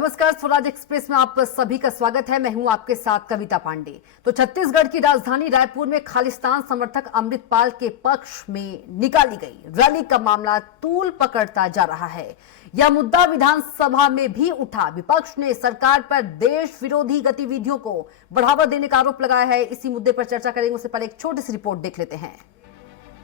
नमस्कार, स्वराज एक्सप्रेस में आप सभी का स्वागत है। मैं हूं आपके साथ कविता पांडे। तो छत्तीसगढ़ की राजधानी रायपुर में खालिस्तान समर्थक अमृतपाल के पक्ष में निकाली गई रैली का मामला तूल पकड़ता जा रहा है। यह मुद्दा विधानसभा में भी उठा। विपक्ष ने सरकार पर देश विरोधी गतिविधियों को बढ़ावा देने का आरोप लगाया है। इसी मुद्दे पर चर्चा करेंगे, उससे पहले एक छोटी सी रिपोर्ट देख लेते हैं।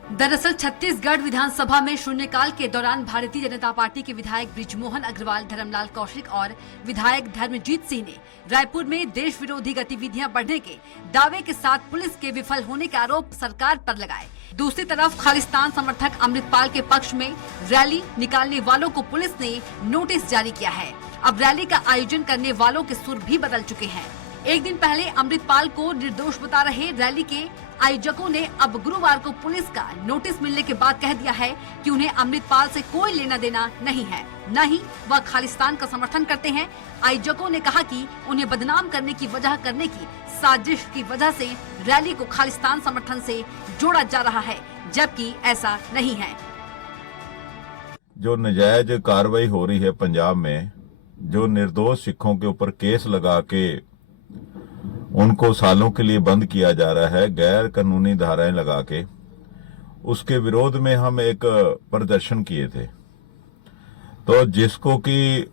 दरअसल छत्तीसगढ़ विधानसभा में शून्यकाल के दौरान भारतीय जनता पार्टी के विधायक बृजमोहन अग्रवाल, धर्मलाल कौशिक और विधायक धर्मजीत सिंह ने रायपुर में देश विरोधी गतिविधियां बढ़ने के दावे के साथ पुलिस के विफल होने के आरोप सरकार पर लगाए। दूसरी तरफ खालिस्तान समर्थक अमृतपाल के पक्ष में रैली निकालने वालों को पुलिस ने नोटिस जारी किया है। अब रैली का आयोजन करने वालों के सुर भी बदल चुके हैं। एक दिन पहले अमृतपाल को निर्दोष बता रहे रैली के आयोजकों ने अब गुरुवार को पुलिस का नोटिस मिलने के बाद कह दिया है कि उन्हें अमृतपाल से कोई लेना देना नहीं है, न ही वह खालिस्तान का समर्थन करते हैं। आयोजकों ने कहा कि उन्हें बदनाम करने की साजिश की वजह से रैली को खालिस्तान समर्थन से जोड़ा जा रहा है, जबकि ऐसा नहीं है। जो नाजायज कार्रवाई हो रही है पंजाब में, जो निर्दोष सिखों के ऊपर केस लगा के उनको सालों के लिए बंद किया जा रहा है, गैर कानूनी धाराएं लगा के, उसके विरोध में हम एक प्रदर्शन किए थे। तो जिसको कि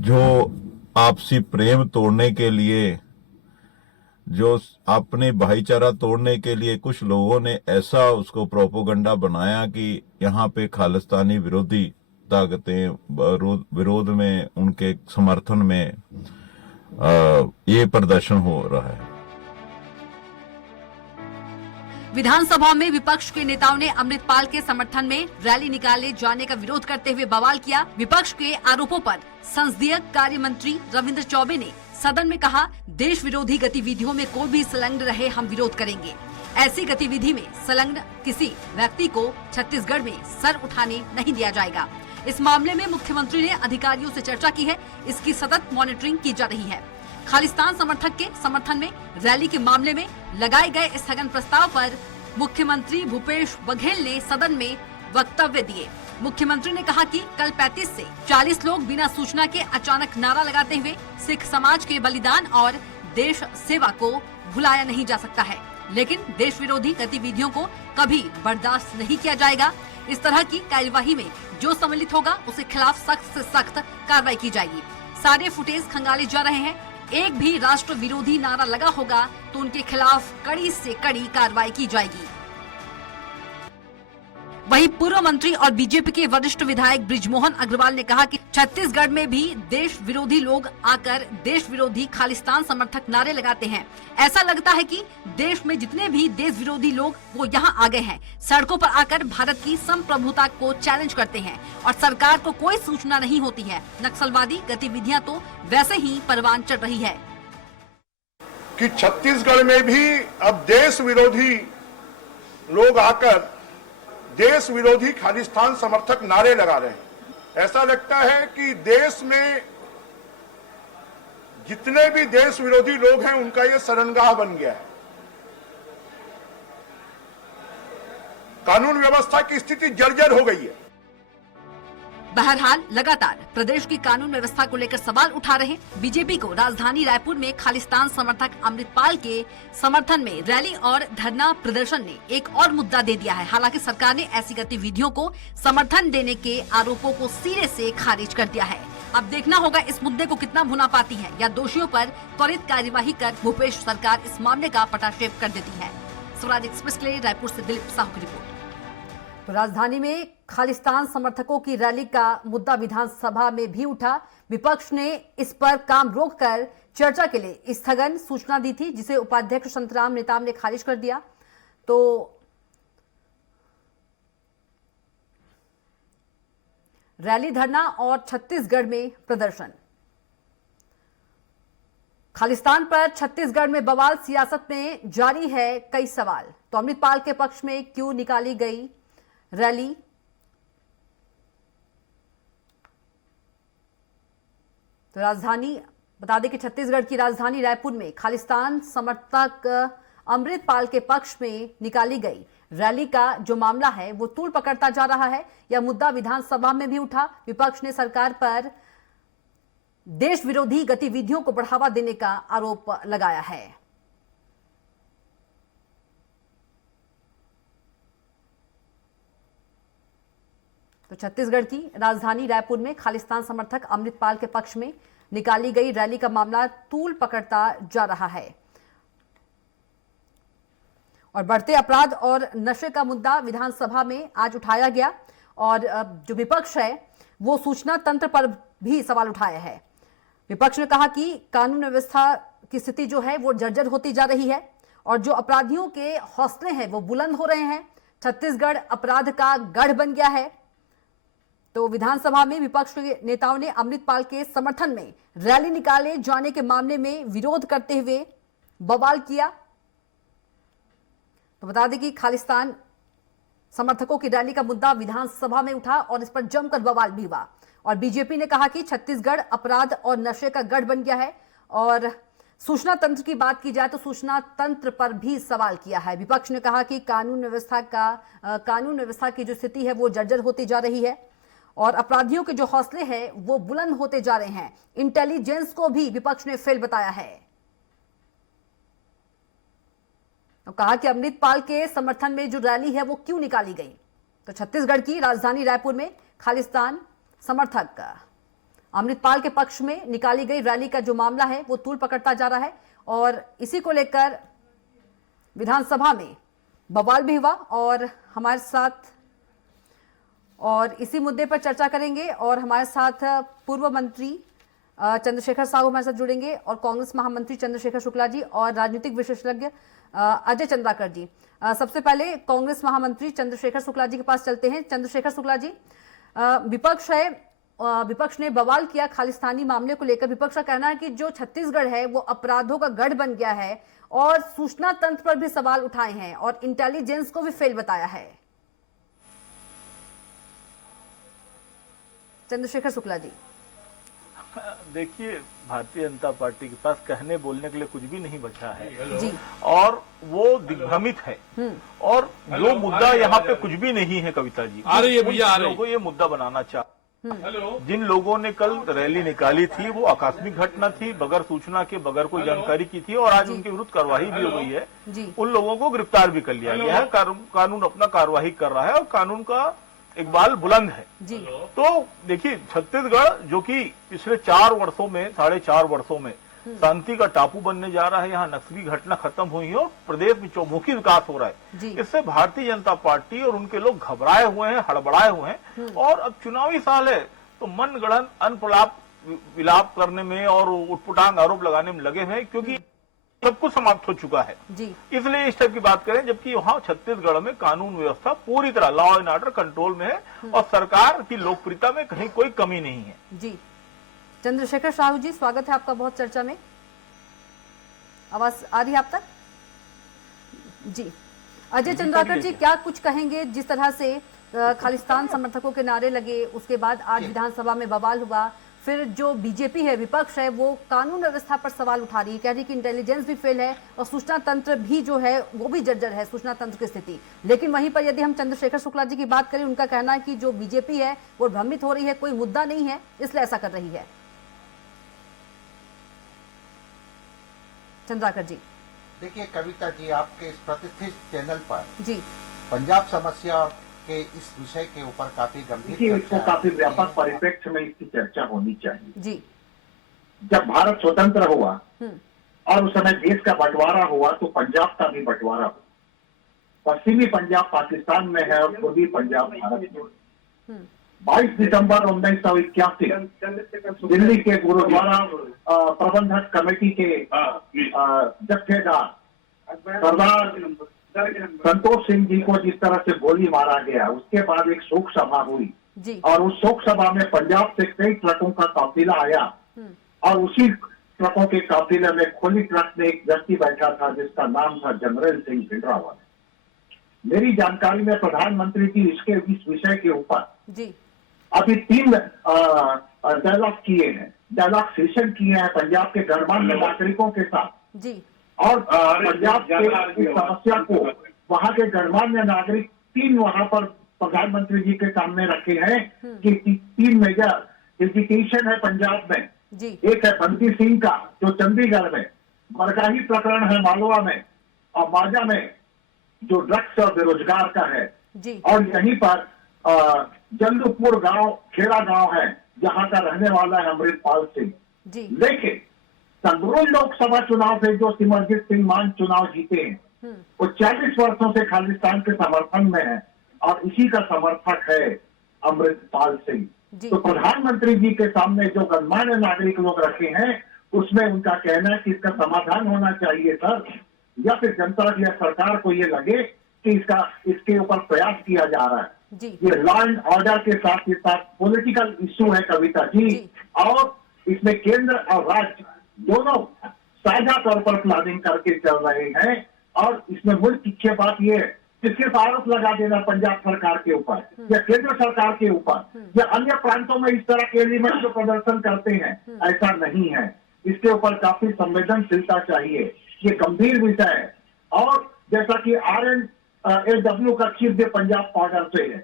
जो आपसी प्रेम तोड़ने के लिए, जो अपने भाईचारा तोड़ने के लिए कुछ लोगों ने ऐसा उसको प्रोपोगंडा बनाया कि यहाँ पे खालिस्तानी विरोधी ताकतें विरोध में, उनके समर्थन में ये प्रदर्शन हो रहा है। विधानसभा में विपक्ष के नेताओं ने अमृतपाल के समर्थन में रैली निकाले जाने का विरोध करते हुए बवाल किया। विपक्ष के आरोपों पर संसदीय कार्य मंत्री रविंद्र चौबे ने सदन में कहा, देश विरोधी गतिविधियों में कोई भी संलग्न रहे हम विरोध करेंगे। ऐसी गतिविधि में संलग्न किसी व्यक्ति को छत्तीसगढ़ में सर उठाने नहीं दिया जाएगा। इस मामले में मुख्यमंत्री ने अधिकारियों से चर्चा की है। इसकी सतत मॉनिटरिंग की जा रही है। खालिस्तान समर्थक के समर्थन में रैली के मामले में लगाए गए स्थगन प्रस्ताव पर मुख्यमंत्री भूपेश बघेल ने सदन में वक्तव्य दिए। मुख्यमंत्री ने कहा कि कल 35 से 40 लोग बिना सूचना के अचानक नारा लगाते हुए सिख समाज के बलिदान और देश सेवा को भुलाया नहीं जा सकता है, लेकिन देश विरोधी गतिविधियों को कभी बर्दाश्त नहीं किया जाएगा। इस तरह की कार्यवाही में जो सम्मिलित होगा उसके खिलाफ सख्त से सख्त कार्रवाई की जाएगी। सारे फुटेज खंगाले जा रहे हैं। एक भी राष्ट्र विरोधी नारा लगा होगा तो उनके खिलाफ कड़ी से कड़ी कार्रवाई की जाएगी। वहीं पूर्व मंत्री और बीजेपी के वरिष्ठ विधायक बृजमोहन अग्रवाल ने कहा कि छत्तीसगढ़ में भी देश विरोधी लोग आकर देश विरोधी खालिस्तान समर्थक नारे लगाते हैं। ऐसा लगता है कि देश में जितने भी देश विरोधी लोग वो यहाँ आ गए हैं, सड़कों पर आकर भारत की संप्रभुता को चैलेंज करते हैं और सरकार को कोई सूचना नहीं होती है। नक्सलवादी गतिविधियाँ तो वैसे ही परवान चढ़ रही है कि छत्तीसगढ़ में भी अब देश विरोधी लोग आकर देश विरोधी खालिस्तान समर्थक नारे लगा रहे हैं। ऐसा लगता है कि देश में जितने भी देश विरोधी लोग हैं उनका ये शरणगाह बन गया है। कानून व्यवस्था की स्थिति जर्जर हो गई है। बहरहाल लगातार प्रदेश की कानून व्यवस्था को लेकर सवाल उठा रहे बीजेपी को राजधानी रायपुर में खालिस्तान समर्थक अमृतपाल के समर्थन में रैली और धरना प्रदर्शन ने एक और मुद्दा दे दिया है। हालांकि सरकार ने ऐसी गतिविधियों को समर्थन देने के आरोपों को सिरे से खारिज कर दिया है। अब देखना होगा इस मुद्दे को कितना भुना पाती है या दोषियों पर त्वरित कार्यवाही कर भूपेश सरकार इस मामले का पटाक्षेप कर देती है। स्वराज एक्सप्रेस के लिए रायपुर से दिलीप साहू की रिपोर्ट। तो राजधानी में खालिस्तान समर्थकों की रैली का मुद्दा विधानसभा में भी उठा। विपक्ष ने इस पर काम रोककर चर्चा के लिए स्थगन सूचना दी थी, जिसे उपाध्यक्ष संतराम नेताम ने खारिज कर दिया। तो रैली, धरना और छत्तीसगढ़ में प्रदर्शन। खालिस्तान पर छत्तीसगढ़ में बवाल, सियासत में जारी है कई सवाल। तो अमृतपाल के पक्ष में क्यों निकाली गई रैली? तो राजधानी, बता दें कि छत्तीसगढ़ की राजधानी रायपुर में खालिस्तान समर्थक अमृतपाल के पक्ष में निकाली गई रैली का जो मामला है वो तूल पकड़ता जा रहा है। यह मुद्दा विधानसभा में भी उठा। विपक्ष ने सरकार पर देश विरोधी गतिविधियों को बढ़ावा देने का आरोप लगाया है। तो छत्तीसगढ़ की राजधानी रायपुर में खालिस्तान समर्थक अमृतपाल के पक्ष में निकाली गई रैली का मामला तूल पकड़ता जा रहा है और बढ़ते अपराध और नशे का मुद्दा विधानसभा में आज उठाया गया और जो विपक्ष है वो सूचना तंत्र पर भी सवाल उठाया है। विपक्ष ने कहा कि कानून व्यवस्था की स्थिति जो है वो जर्जर होती जा रही है और जो अपराधियों के हौसले हैं वो बुलंद हो रहे हैं। छत्तीसगढ़ अपराध का गढ़ बन गया है। तो विधानसभा में विपक्ष के नेताओं ने अमृतपाल के समर्थन में रैली निकाले जाने के मामले में विरोध करते हुए बवाल किया। तो बता दें कि खालिस्तान समर्थकों की रैली का मुद्दा विधानसभा में उठा और इस पर जमकर बवाल भी हुआ और बीजेपी ने कहा कि छत्तीसगढ़ अपराध और नशे का गढ़ बन गया है और सूचना तंत्र की बात की जाए तो सूचना तंत्र पर भी सवाल किया है। विपक्ष ने कहा कि कानून व्यवस्था की जो स्थिति है वो जर्जर होती जा रही है और अपराधियों के जो हौसले हैं वो बुलंद होते जा रहे हैं। इंटेलिजेंस को भी विपक्ष ने फेल बताया है। तो कहा कि अमृतपाल के समर्थन में जो रैली है वो क्यों निकाली गई। तो छत्तीसगढ़ की राजधानी रायपुर में खालिस्तान समर्थक अमृतपाल के पक्ष में निकाली गई रैली का जो मामला है वो तूल पकड़ता जा रहा है और इसी को लेकर विधानसभा में बवाल भी हुआ और हमारे साथ और इसी मुद्दे पर चर्चा करेंगे और हमारे साथ पूर्व मंत्री चंद्रशेखर साहू हमारे साथ जुड़ेंगे और कांग्रेस महामंत्री चंद्रशेखर शुक्ला जी और राजनीतिक विशेषज्ञ अजय चंद्राकर जी। सबसे पहले कांग्रेस महामंत्री चंद्रशेखर शुक्ला जी के पास चलते हैं। चंद्रशेखर शुक्ला जी, विपक्ष ने बवाल किया खालिस्तानी मामले को लेकर। विपक्ष का कहना है कि जो छत्तीसगढ़ है वो अपराधों का गढ़ बन गया है और सूचना तंत्र पर भी सवाल उठाए हैं और इंटेलिजेंस को भी फेल बताया है। चंद्रशेखर शुक्ला जी, देखिए, भारतीय जनता पार्टी के पास कहने बोलने के लिए कुछ भी नहीं बचा है जी। और वो दिग्भ्रमित है और जो मुद्दा यहाँ पे कुछ भी नहीं है कविता जी, आ रही है भैया, आ रही है। को ये मुद्दा बनाना चाह जिन लोगों ने कल रैली निकाली थी वो आकस्मिक घटना थी, बगैर सूचना के, बगैर कोई जानकारी की थी और आज उनके विरुद्ध कार्रवाई भी हो गई है। उन लोगों को गिरफ्तार भी कर लिया गया है। कानून अपना कार्यवाही कर रहा है और कानून का इकबाल बुलंद है जी। तो देखिए, छत्तीसगढ़ जो कि पिछले 4 वर्षों में, 4.5 वर्षों में शांति का टापू बनने जा रहा है, यहाँ नक्सली घटना खत्म हुई है और प्रदेश में चौमुखी विकास हो रहा है। इससे भारतीय जनता पार्टी और उनके लोग घबराए हुए हैं, हड़बड़ाए हुए हैं और अब चुनावी साल है तो मन गढ़ंत अनप्रलाप विलाप करने में और उटपुटांग आरोप लगाने में लगे हुए हैं क्योंकि सब कुछ समाप्त हो चुका है जी। इसलिए इस टाइप की बात करें, जबकि वहाँ छत्तीसगढ़ में कानून व्यवस्था पूरी तरह लॉ एंड ऑर्डर कंट्रोल में है और सरकार की लोकप्रियता में कहीं कोई कमी नहीं है जी। चंद्रशेखर साहू जी, स्वागत है आपका बहुत चर्चा में। आवाज आ रही है आप तक? जी। अजय चंद्राकर जी, क्या कुछ कहेंगे? जिस तरह से खालिस्तान समर्थकों के नारे लगे, उसके बाद आज विधानसभा में बवाल हुआ, फिर जो बीजेपी है, विपक्ष है, वो कानून व्यवस्था पर सवाल उठा रही है, कह रही कि इंटेलिजेंस भी फेल है और सूचना तंत्र भी जो है वो भी जर्जर है, सूचना तंत्र की स्थिति। लेकिन वहीं पर यदि हम चंद्रशेखर शुक्ला जी की बात करें, उनका कहना है कि जो बीजेपी है वो भ्रमित हो रही है, कोई मुद्दा नहीं है इसलिए ऐसा कर रही है। चंद्राकर जी, देखिए कविता जी, आपके इस प्रतिष्ठित चैनल पर जी पंजाब समस्या के इस विषय के ऊपर काफी गंभीर इसको चर्चा काफी है। व्यापक परिप्रेक्ष्य में इसकी चर्चा होनी चाहिए। जी। जब भारत स्वतंत्र हुआ और उस समय देश का बंटवारा हुआ तो पंजाब का भी बंटवारा हुआ। पश्चिमी पंजाब पाकिस्तान में है और पूर्वी पंजाब भारत में। 22 दिसंबर 1981 दिल्ली के गुरुद्वारा प्रबंधक कमेटी के जत्थेदार सरदार संतोष सिंह जी को जिस तरह से गोली मारा गया, उसके बाद एक शोक सभा हुई और उस शोक सभा में पंजाब से कई ट्रकों का काफिला आया और उसी ट्रकों के काफिले में खुली ट्रक में एक व्यक्ति बैठा था जिसका नाम था जनरल सिंह भिंडरावा। मेरी जानकारी में प्रधानमंत्री जी इस विषय के ऊपर अभी 3 डायलॉग किए हैं, डायलॉग सेशन किए हैं पंजाब के गणमान्य नागरिकों के साथ और पंजाब के इस समस्या को वहां के गणमान्य नागरिक 3 वहां पर प्रधानमंत्री जी के सामने रखे हैं कि 3 मेजर एजुकेशन है पंजाब में, जी एक है बंटी सिंह का जो चंडीगढ़ में, बरगाही प्रकरण है मालवा में, और माजा में जो ड्रग्स और बेरोजगार का है, जी और यहीं पर जल्लूपुर गांव खेड़ा गांव है जहां का रहने वाला है अमृतपाल सिंह। जी लेकिन संगरूर लोकसभा चुनाव से जो सिमरजीत सिंह मान चुनाव जीते हैं, वो 40 वर्षों से खालिस्तान के समर्थन में है और इसी का समर्थक है अमृतपाल सिंह। जी। तो प्रधानमंत्री जी के सामने जो गणमान्य नागरिक लोग रखे हैं, उसमें उनका कहना है कि इसका समाधान होना चाहिए सर, या फिर जनता या सरकार को ये लगे कि इसके ऊपर प्रयास किया जा रहा है। जी ये लॉ एंड ऑर्डर के साथ पॉलिटिकल इश्यू है कविता जी, जी। और इसमें केंद्र और राज्य दोनों साझा तौर पर प्लानिंग करके चल रहे हैं। और इसमें मुख्य बात ये है कि सिर्फ आरोप लगा देना पंजाब सरकार के ऊपर या केंद्र सरकार के ऊपर या अन्य प्रांतों में इस तरह के एलिमेंट जो प्रदर्शन करते हैं, ऐसा नहीं है। इसके ऊपर काफी संवेदनशीलता चाहिए, ये गंभीर विषय है। और जैसा कि RNAW का चीफ जो पंजाब पार्डर से है,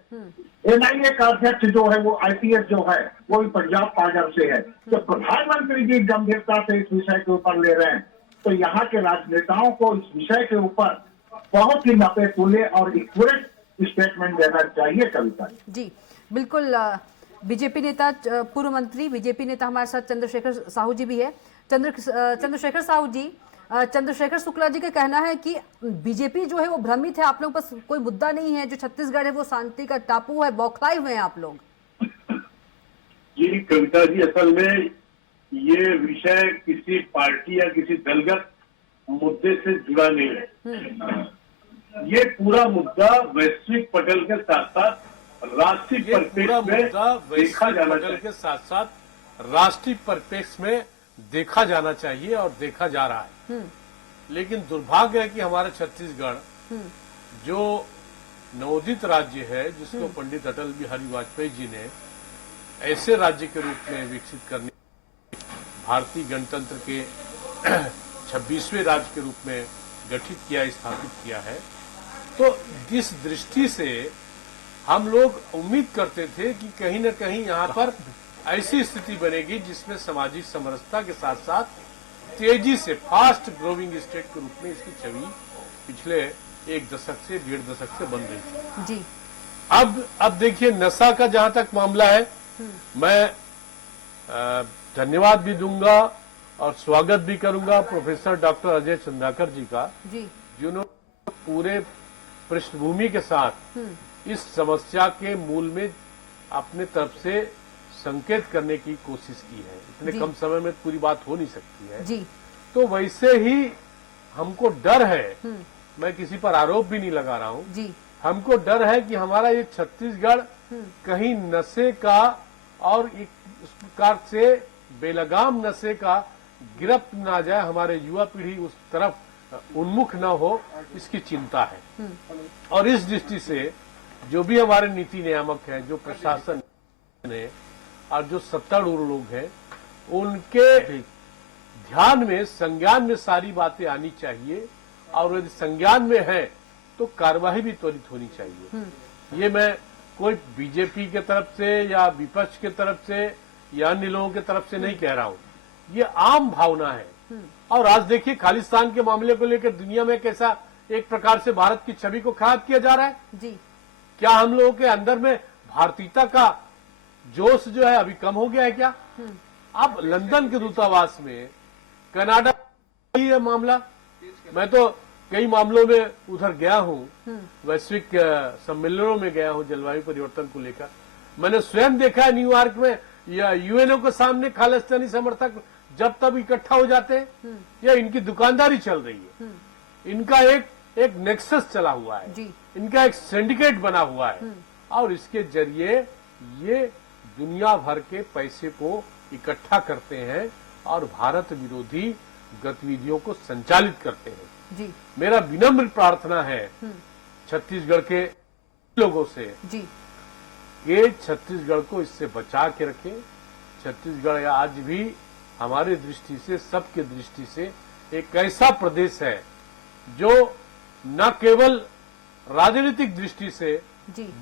NIA का अध्यक्ष जो है वो IPS जो है वो भी पंजाब पार्डर से है। तो प्रधानमंत्री जी गंभीरता से इस विषय के ऊपर ले रहे हैं, तो यहाँ के राजनेताओं को इस विषय के ऊपर बहुत ही नपे तुले और एक्यूरेट स्टेटमेंट देना चाहिए कविता जी। बिल्कुल। बीजेपी नेता, पूर्व मंत्री बीजेपी नेता हमारे साथ चंद्रशेखर साहू जी भी है। चंद्रशेखर साहू जी, चंद्रशेखर शुक्ला जी का कहना है कि बीजेपी जो है वो भ्रमित है, आप लोगों के पास कोई मुद्दा नहीं है, जो छत्तीसगढ़ है वो शांति का टापू है, बौखलाए हुए हैं आप लोग। जी कविता जी, असल में ये विषय किसी पार्टी या किसी दलगत मुद्दे से जुड़ा नहीं है। ये पूरा मुद्दा वैश्विक पटल के साथ साथ राष्ट्रीय परिप्रेक्ष्य में देखा जाना चाहिए। के साथ साथ राष्ट्रीय परिप्रेक्ष्य में देखा जाना चाहिए और देखा जा रहा है। लेकिन दुर्भाग्य है कि हमारा छत्तीसगढ़ जो नवोदित राज्य है, जिसको पंडित अटल बिहारी वाजपेयी जी ने ऐसे राज्य के रूप में विकसित करने, भारतीय गणतंत्र के 26वें राज्य के रूप में गठित किया, स्थापित किया है। तो जिस दृष्टि से हम लोग उम्मीद करते थे कि कहीं न कहीं यहाँ पर ऐसी स्थिति बनेगी जिसमें सामाजिक समरसता के साथ साथ तेजी से फास्ट ग्रोइंग स्टेट के रूप में इसकी छवि पिछले 1 दशक से 1.5 दशक से बन रही थी जी। अब देखिए, नशा का जहां तक मामला है, मैं धन्यवाद भी दूंगा और स्वागत भी करूंगा प्रोफेसर डॉक्टर अजय चंद्राकर जी का, जिन्होंने पूरे पृष्ठभूमि के साथ इस समस्या के मूल में अपने तरफ से संकेत करने की कोशिश की है। इतने कम समय में पूरी बात हो नहीं सकती है जी। तो वैसे ही हमको डर है, मैं किसी पर आरोप भी नहीं लगा रहा हूं जी। हमको डर है कि हमारा ये छत्तीसगढ़ कहीं नशे का और एक उस प्रकार से बेलगाम नशे का गिरफ्त ना जाए, हमारे युवा पीढ़ी उस तरफ उन्मुख न हो, इसकी चिंता है। और इस दृष्टि से जो भी हमारे नीति नियामक हैं, जो प्रशासन ने और जो सत्तारूढ़ लोग हैं, उनके ध्यान में, संज्ञान में सारी बातें आनी चाहिए और यदि संज्ञान में है तो कार्यवाही भी त्वरित होनी चाहिए। ये मैं कोई बीजेपी के तरफ से या विपक्ष के तरफ से या अन्य लोगों के तरफ से नहीं कह रहा हूं, ये आम भावना है। और आज देखिए खालिस्तान के मामले को लेकर दुनिया में कैसा एक प्रकार से भारत की छवि को खराब किया जा रहा है जी। क्या हम लोगों के अंदर में भारतीयता का जोश जो है अभी कम हो गया है क्या? अब लंदन के दूतावास में, कनाडा ये मामला, मैं तो कई मामलों में उधर गया हूं, वैश्विक सम्मेलनों में गया हूं जलवायु परिवर्तन को लेकर। मैंने स्वयं देखा है न्यूयॉर्क में या यूएनओ के सामने खालिस्तानी समर्थक जब तब इकट्ठा हो जाते हैं, या इनकी दुकानदारी चल रही है, इनका एक नेक्सस चला हुआ है, इनका एक सिंडिकेट बना हुआ है और इसके जरिए ये दुनिया भर के पैसे को इकट्ठा करते हैं और भारत विरोधी गतिविधियों को संचालित करते हैं जी। मेरा विनम्र प्रार्थना है छत्तीसगढ़ के लोगों से जी कि छत्तीसगढ़ को इससे बचा के रखें। छत्तीसगढ़ आज भी हमारे दृष्टि से, सबके दृष्टि से एक ऐसा प्रदेश है जो न केवल राजनीतिक दृष्टि से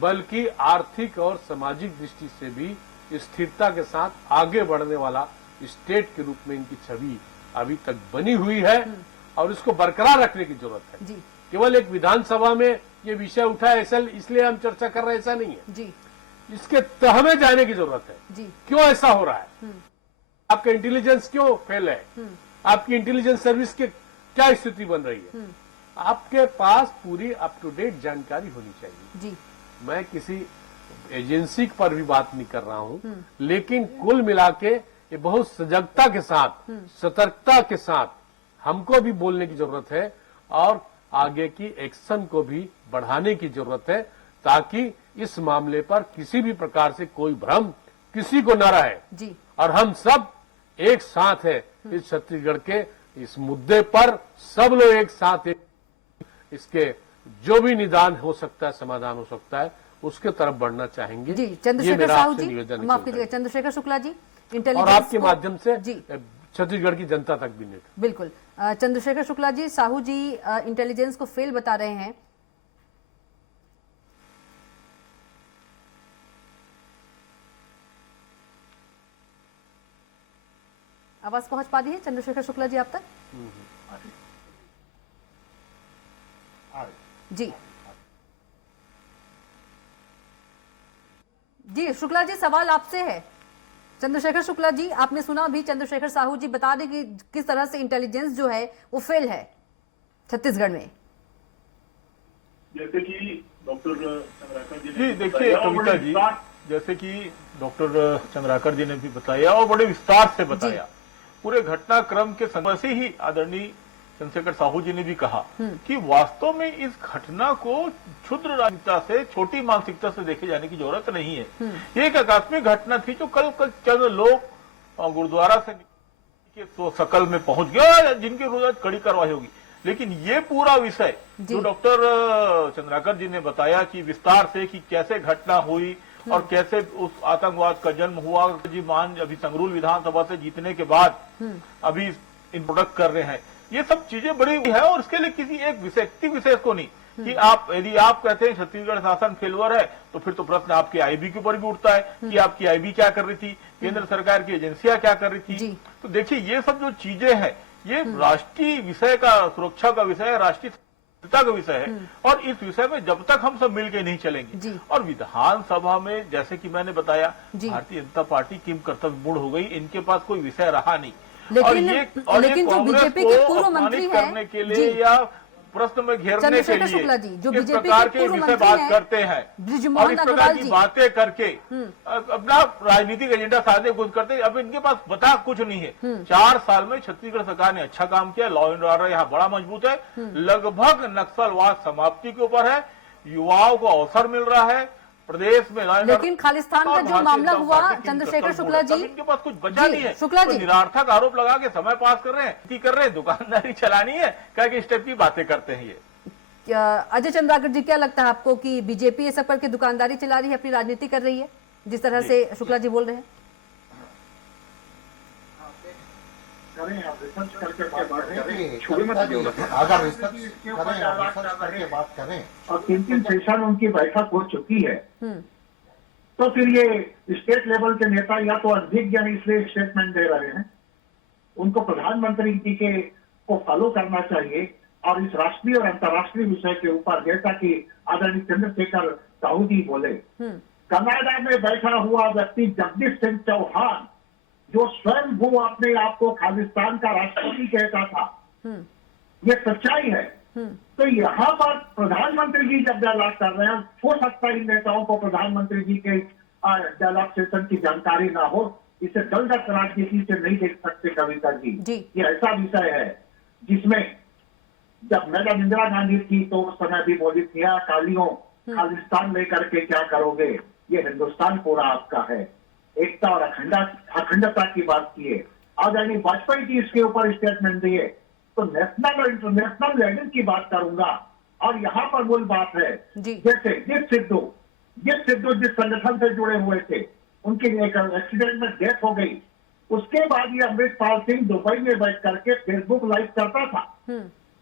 बल्कि आर्थिक और सामाजिक दृष्टि से भी स्थिरता के साथ आगे बढ़ने वाला स्टेट के रूप में इनकी छवि अभी तक बनी हुई है और इसको बरकरार रखने की जरूरत है। जी केवल एक विधानसभा में ये विषय उठा है ऐसा इसलिए हम चर्चा कर रहे हैं, ऐसा नहीं है। जी इसके तह में जाने की जरूरत है। जी क्यों ऐसा हो रहा है? आपका इंटेलिजेंस क्यों फेल है? आपकी इंटेलिजेंस सर्विस की क्या स्थिति बन रही है? आपके पास पूरी अप टू डेट जानकारी होनी चाहिए। जी मैं किसी एजेंसी पर भी बात नहीं कर रहा हूं, लेकिन कुल मिला के ये बहुत सजगता के साथ, सतर्कता के साथ हमको भी बोलने की जरूरत है और आगे की एक्शन को भी बढ़ाने की जरूरत है, ताकि इस मामले पर किसी भी प्रकार से कोई भ्रम किसी को न रहे। जी और हम सब एक साथ है इस छत्तीसगढ़ के इस मुद्दे पर, सब लोग एक साथ इसके जो भी निदान हो सकता है, समाधान हो सकता है, उसके तरफ बढ़ना चाहेंगे। जी ये चंद्रशेखर मेरा साहू आपसे जी, निवेदन माफ है। कीजिएगा चंद्रशेखर शुक्ला जी, और इंटेलिजेंस आपके को- माध्यम से जी छत्तीसगढ़ की जनता तक भी नहीं। बिल्कुल। चंद्रशेखर शुक्ला जी, साहू जी इंटेलिजेंस को फेल बता रहे हैं। आवाज पहुंच पा रही है चंद्रशेखर शुक्ला जी आप तक? जी जी शुक्ला जी, सवाल आपसे है। चंद्रशेखर शुक्ला जी, आपने सुना अभी चंद्रशेखर साहू जी बता दें कि किस तरह से इंटेलिजेंस जो है वो फेल है छत्तीसगढ़ में। जैसे कि डॉक्टर चंद्राकर जी जी देखिए कविता जी, जैसे कि डॉक्टर चंद्राकर जी ने भी बताया और बड़े विस्तार से बताया पूरे घटनाक्रम के समय से ही आदरणीय चंद्रशेखर साहू जी ने भी कहा कि वास्तव में इस घटना को क्षुद्र राजनीतिता से, छोटी मानसिकता से देखे जाने की जरूरत नहीं है। ये एक आकस्मिक घटना थी जो कल चंद लोग गुरुद्वारा से तो सकल में पहुंच गए, जिनके रोज कड़ी कार्रवाई होगी। लेकिन ये पूरा विषय जो डॉक्टर चंद्राकर जी ने बताया कि विस्तार से कि कैसे घटना हुई और कैसे उस आतंकवाद का जन्म हुआ, जी मान अभी संगरूल विधानसभा से जीतने के बाद अभी इन प्रोडक्ट कर रहे हैं, ये सब चीजें बड़ी है। और इसके लिए किसी एक व्यक्ति विशेष को नहीं कि आप, यदि आप कहते हैं छत्तीसगढ़ शासन फेलवर है, तो फिर तो प्रश्न आपके आईबी के ऊपर भी उठता है कि आपकी आईबी क्या कर रही थी, केंद्र सरकार की एजेंसियां क्या कर रही थी। तो देखिए ये सब जो चीजें हैं ये राष्ट्रीय विषय का, सुरक्षा का विषय है, राष्ट्रीय का विषय है। और इस विषय में जब तक हम सब मिलकर नहीं चलेंगे, और विधानसभा में जैसे कि मैंने बताया भारतीय जनता पार्टी किम कर्तव्य मूड हो गई, इनके पास कोई विषय रहा नहीं। लेकिन जो बीजेपी के पूर्व मंत्री करने के लिए या प्रश्न में घेरने के लिए शुक्ला जी, जो किस बीजेपी प्रकार के के पूर्व विषय मंत्री बात हैं, करते हैं और इस प्रकार की बातें करके अपना राजनीतिक एजेंडा साधने की कोशिश करते हैं। अब इनके पास बता कुछ नहीं है। 4 साल में छत्तीसगढ़ सरकार ने अच्छा काम किया, लॉ एंड ऑर्डर यहाँ बड़ा मजबूत है, लगभग नक्सलवाद समाप्ति के ऊपर है, युवाओं को अवसर मिल रहा है प्रदेश में। लेकिन खालिस्तान का जो मामला हुआ चंद्रशेखर शुक्ला जी, इनके पास कुछ बचा नहीं है। शुक्ला जी, निरार्थक आरोप लगा के समय पास कर रहे हैं, दुकानदारी चलानी है, क्या कि स्टेप की बातें करते हैं ये। अजय चंद्राकर जी, क्या लगता है आपको कि बीजेपी ये सब करके दुकानदारी चला रही है, अपनी राजनीति कर रही है, जिस तरह से शुक्ला जी बोल रहे हैं? करें, आप रिसर्च करके बात करें, अगर रिसर्च करके बात करें और 3 सेशन उनकी बैठक हो चुकी है, तो फिर ये स्टेट लेवल के नेता या तो अनभिज्ञ इसलिए स्टेटमेंट दे रहे हैं, उनको प्रधानमंत्री जी के को फॉलो करना चाहिए और इस राष्ट्रीय और अंतर्राष्ट्रीय विषय के ऊपर, जैसा कि आदरणीय चंद्रशेखर साहू जी बोले, कनाडा में बैठा हुआ व्यक्ति जगदीश सिंह चौहान जो स्वयं भू अपने आप को खालिस्तान का राष्ट्रपति कहता था, ये सच्चाई है। तो यहाँ पर प्रधानमंत्री जी जब डायलॉग कर रहे हैं, हो सकता है इन नेताओं को प्रधानमंत्री जी के डायलॉग सेशन की जानकारी ना हो, इसे दलगत राजनीति से नहीं देख सकते कविता जी। ये ऐसा विषय है जिसमें जब मैडम इंदिरा गांधी थी तो उस समय भी बोली थी, कालियों खालिस्तान लेकर के क्या करोगे, ये हिंदुस्तान पूरा आपका है, एकता और अखंडता की बात की है। आदरणीय वाजपेयी जी इसके ऊपर स्टेटमेंट दिए, तो नेशनल और इंटरनेशनल लेवल की बात करूंगा। और यहाँ पर मूल बात है, जैसे जिस सिद्धू जिस संगठन से जुड़े हुए थे, उनकी एक एक्सीडेंट में डेथ हो गई, उसके बाद ये अमृतपाल सिंह दुबई में बैठ करके फेसबुक लाइव करता था।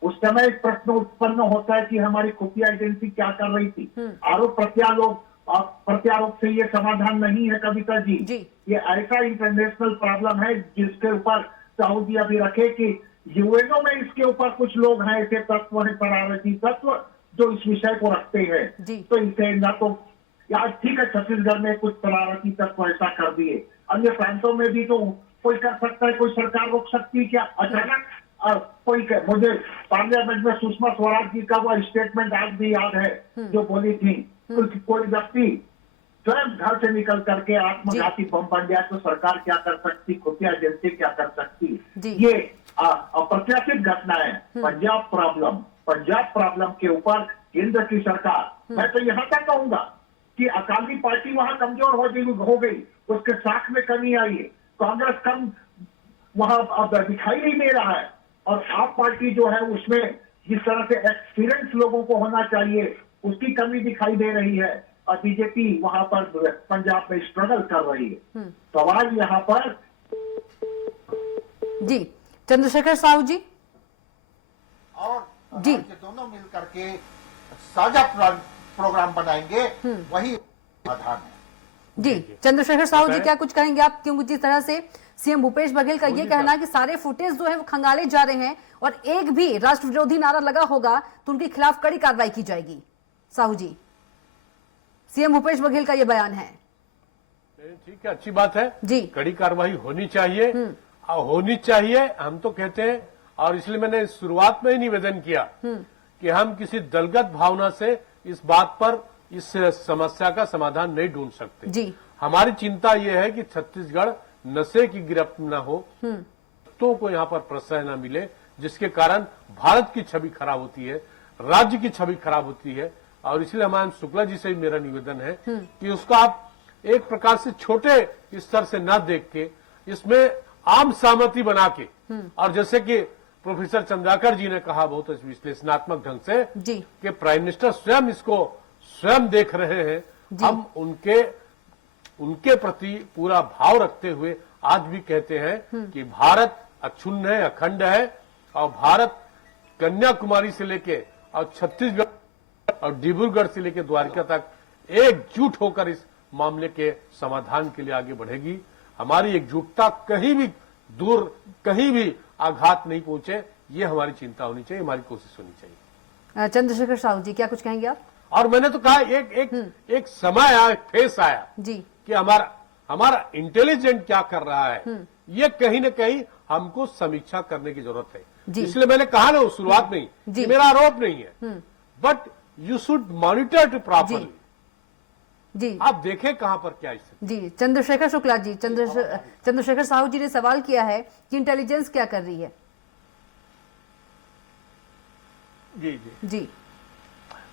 उस समय एक प्रश्न उत्पन्न होता है कि हमारी खुफिया एजेंसी क्या कर रही थी, आरोप प्रत्यारोप और प्रत्यारोप से ये समाधान नहीं है कविता जी। जी। ये ऐसा इंटरनेशनल प्रॉब्लम है जिसके ऊपर सऊदी अभी रखे कि यूएनओ में इसके ऊपर कुछ लोग हैं, ऐसे तत्व हैं, शरारती तत्व जो इस विषय को रखते हैं। जी। तो इसे न तो यार ठीक है, छत्तीसगढ़ में कुछ शरारती तत्व ऐसा कर दिए, अन्य प्रांतों में भी तो कोई कर सकता है, कोई सरकार रोक सकती है क्या अचानक? कोई मुझे पार्लियामेंट में सुषमा स्वराज जी का वो स्टेटमेंट आज भी याद है जो बोली थी, कोई व्यक्ति स्वयं घर से निकल करके आत्मघाती बम बन जाए तो सरकार क्या कर सकती, खुफिया एजेंसी क्या कर सकती? ये अप्रत्याशित घटना है। पंजाब प्रॉब्लम के ऊपर केंद्र की सरकार, मैं तो यहाँ तक कहूंगा कि अकाली पार्टी वहां कमजोर हो गई, उसके साख में कमी आई है, कांग्रेस कम वहां अब दिखाई नहीं दे रहा है, और आप पार्टी जो है उसमें जिस तरह से एक्सपीरियंस लोगों को होना चाहिए उसकी कमी दिखाई दे रही है, और बीजेपी वहां पर पंजाब में स्ट्रगल कर रही है। सवाल यहाँ पर जी चंद्रशेखर साहू जी और जी। ये दोनों मिलकर के साझा प्रोग्राम बनाएंगे, वही समाधान है। जी चंद्रशेखर साहू जी क्या कुछ कहेंगे आप? क्योंकि जिस तरह से सीएम भूपेश बघेल का ये कहना है कि सारे फुटेज जो है वो खंगाले जा रहे हैं और एक भी राष्ट्र विरोधी नारा लगा होगा तो उनके खिलाफ कड़ी कार्रवाई की जाएगी। साहू जी, सीएम भूपेश बघेल का ये बयान है। ठीक है, अच्छी बात है जी। कड़ी कार्रवाई होनी चाहिए, होनी चाहिए, हम तो कहते हैं। और इसलिए मैंने शुरुआत में ही निवेदन किया कि हम किसी दलगत भावना से इस बात पर इस समस्या का समाधान नहीं ढूंढ सकते। जी। हमारी चिंता यह है कि छत्तीसगढ़ नशे की गिरफ्त न हो, तो को यहाँ पर प्रश्रय न मिले, जिसके कारण भारत की छवि खराब होती है, राज्य की छवि खराब होती है। और इसलिए हमारे शुक्ला जी से भी मेरा निवेदन है कि उसका आप एक प्रकार से छोटे स्तर से न देख के इसमें आम सहमति बना के, और जैसे कि प्रोफेसर चंद्राकर जी ने कहा बहुत विश्लेषणात्मक ढंग से जी। कि प्राइम मिनिस्टर स्वयं इसको स्वयं देख रहे हैं, हम उनके प्रति पूरा भाव रखते हुए आज भी कहते हैं कि भारत अक्षुण्ण है, अखंड है, और भारत कन्याकुमारी से लेके और छत्तीसगढ़ और डिब्रूगढ़ से लेके द्वारका तक एकजुट होकर इस मामले के समाधान के लिए आगे बढ़ेगी। हमारी एकजुटता कहीं भी दूर, कहीं भी आघात नहीं पहुंचे, ये हमारी चिंता होनी चाहिए, हमारी कोशिश होनी चाहिए। चंद्रशेखर साहू जी क्या कुछ कहेंगे आप? और मैंने तो कहा एक समय आया, एक फेस आया जी कि हमारा इंटेलिजेंट क्या कर रहा है, ये कहीं न कहीं हमको समीक्षा करने की जरूरत है। इसलिए मैंने कहा ना शुरुआत में कि मेरा आरोप नहीं है, but you should monitor to properly. जी आप देखें कहां पर क्या स्थिति। जी चंद्रशेखर शुक्ला जी, चंद्रशेखर साहू जी ने सवाल किया है कि इंटेलिजेंस क्या कर रही है। जी जी जी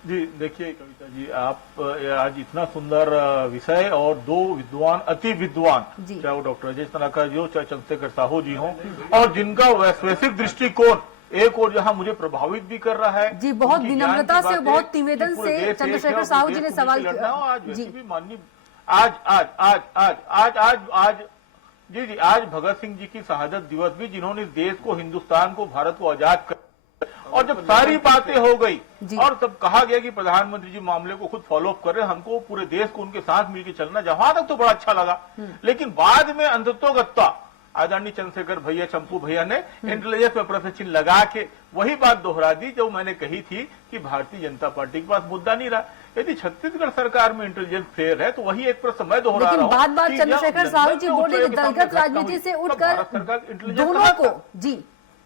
जी देखिए कविता जी, आप आज इतना सुंदर विषय और दो विद्वान, अति विद्वान, चाहे वो डॉक्टर अजय तनाकर जी हो, चाहे चंद्रशेखर साहू जी हो, और जिनका वैश्विक दृष्टिकोण एक और जहां मुझे प्रभावित भी कर रहा है। जी बहुत विनम्रता से, बहुत निवेदन से चंद्रशेखर साहू जी ने सवाल किया। आज वैसे भी माननीय आज जी जी आज भगत सिंह जी की शहादत दिवस भी, जिन्होंने देश को, हिंदुस्तान को, भारत को आजाद कर, और जब सारी बातें हो गई और तब कहा गया कि प्रधानमंत्री जी मामले को खुद फॉलो अप कर रहे हैं, हमको पूरे देश को उनके साथ मिलकर चलना, जहां तक तो बड़ा अच्छा लगा। लेकिन बाद में अंधत्वगत्ता आदरणीय चंद्रशेखर भैया, चंपू भैया ने इंटेलिजेंस में प्रश्न चिन्ह लगा के वही बात दोहरा दी जो मैंने कही थी कि भारतीय जनता पार्टी के पास मुद्दा नहीं रहा। यदि छत्तीसगढ़ सरकार में इंटेलिजेंस फेयर है तो वही एक प्रश्न मैं दोहरा रहा हूं। बात चंद्रशेखर साहू जी बोले कि दलगत राजनीति से उठकर दोनों को, जी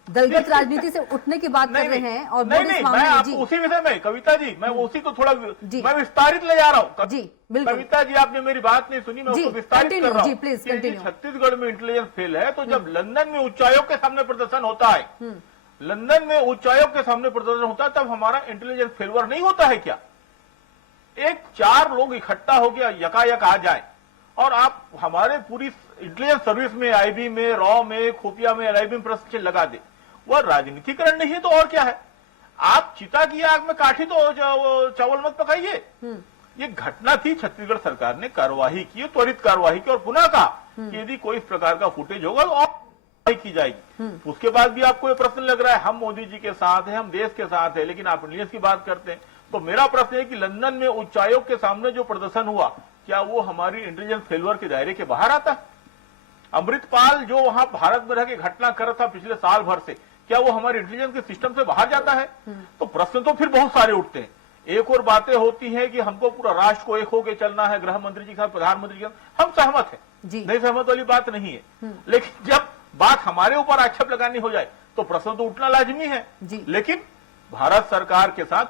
दलगत राजनीति से उठने की बात कर रहे हैं, और नहीं, मैं आपको उसी विषय में, कविता जी, मैं उसी को थोड़ा मैं विस्तारित ले जा रहा हूँ। जी बिल्कुल। कविता जी, आपने मेरी बात नहीं सुनी, मैं उसको विस्तारित कर रहा हूँ। Please continue. छत्तीसगढ़ में इंटेलिजेंस फेल है तो जब लंदन में उच्चायोग के सामने प्रदर्शन होता है, लंदन में उच्चायोग के सामने प्रदर्शन होता है, तब हमारा इंटेलिजेंस फेलवर नहीं होता है क्या? एक 4 लोग इकट्ठा हो गया, यकायक आ जाए और आप हमारे पूरी इंटेलिजेंस सर्विस में, आईबी में, रॉ में, खुफिया में, एलआईबी में प्रश्न चिन्ह लगा दे, वह राजनीतिकरण नहीं है तो और क्या है? आप चिता की आग में काठी तो चावल मत पकाइए। ये घटना थी, छत्तीसगढ़ सरकार ने कार्यवाही की, त्वरित कार्यवाही की, और पुनः कहा कि यदि कोई इस प्रकार का फुटेज होगा तो और की जाएगी। उसके बाद भी आपको ये प्रश्न लग रहा है हम मोदी जी के साथ हैं, हम देश के साथ हैं, लेकिन आप इंटेलिजेंस की बात करते हैं। तो मेरा प्रश्न है कि लंदन में उच्चायोग के सामने जो प्रदर्शन हुआ, क्या वो हमारी इंटेलिजेंस फेल्योर के दायरे के बाहर आता है? अमृतपाल जो वहां भारत में रह के घटना कर रहा था पिछले साल भर से, क्या वो हमारे इंटेलिजेंस के सिस्टम से बाहर जाता है? तो प्रश्न तो फिर बहुत सारे उठते हैं। एक और बातें होती हैं कि हमको पूरा राष्ट्र को एक होके चलना है, गृह मंत्री जी के साथ, प्रधानमंत्री के साथ, हम सहमत हैं, नहीं सहमत वाली बात नहीं है। लेकिन जब बात हमारे ऊपर आक्षेप लगानी हो जाए तो प्रश्न तो उठना लाजमी है। लेकिन भारत सरकार के साथ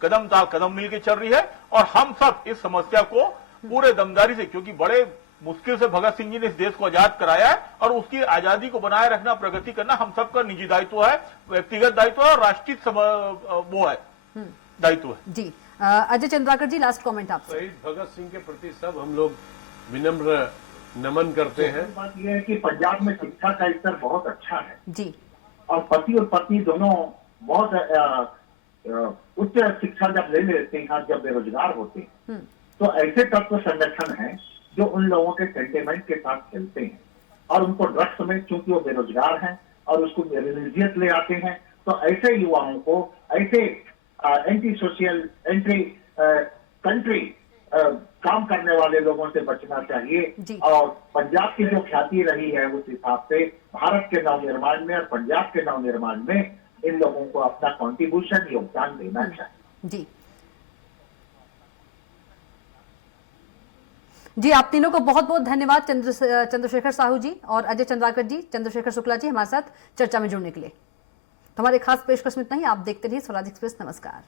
कदम ताल कदम मिलकर चल रही है और हम सब इस समस्या को पूरे दमदारी से, क्योंकि बड़े मुश्किल से भगत सिंह जी ने इस देश को आजाद कराया है और उसकी आजादी को बनाए रखना, प्रगति करना हम सबका निजी दायित्व है, व्यक्तिगत दायित्व है और राष्ट्रीय वो है दायित्व है। जी अजय चंद्राकर जी, लास्ट कमेंट आप। शहीद भगत सिंह के प्रति सब हम लोग विनम्र नमन करते हैं। बात यह है कि पंजाब में शिक्षा का स्तर बहुत अच्छा है जी, और पति और पत्नी दोनों बहुत उच्च शिक्षा जब ले लेते हैं, जब बेरोजगार होते हैं, तो ऐसे तत्व संगठन हैं जो उन लोगों के सेंटिमेंट के साथ खेलते हैं और उनको ड्रग्स में, चूंकि वो बेरोजगार हैं और उसको रिलीजियस ले आते हैं, तो ऐसे युवाओं को ऐसे एंटी सोशल, एंटी कंट्री काम करने वाले लोगों से बचना चाहिए। और पंजाब की जो ख्याति रही है उस हिसाब से भारत के नवनिर्माण में और पंजाब के नवनिर्माण में इन लोगों को अपना कॉन्ट्रीब्यूशन, योगदान देना चाहिए। जी आप तीनों को बहुत बहुत धन्यवाद, चंद्रशेखर साहू जी और अजय चंद्राकर जी, चंद्रशेखर शुक्ला जी हमारे साथ चर्चा में जुड़ने के लिए। हमारे खास पेशकश में इतना ही। आप देखते रहिए स्वराज एक्सप्रेस। नमस्कार।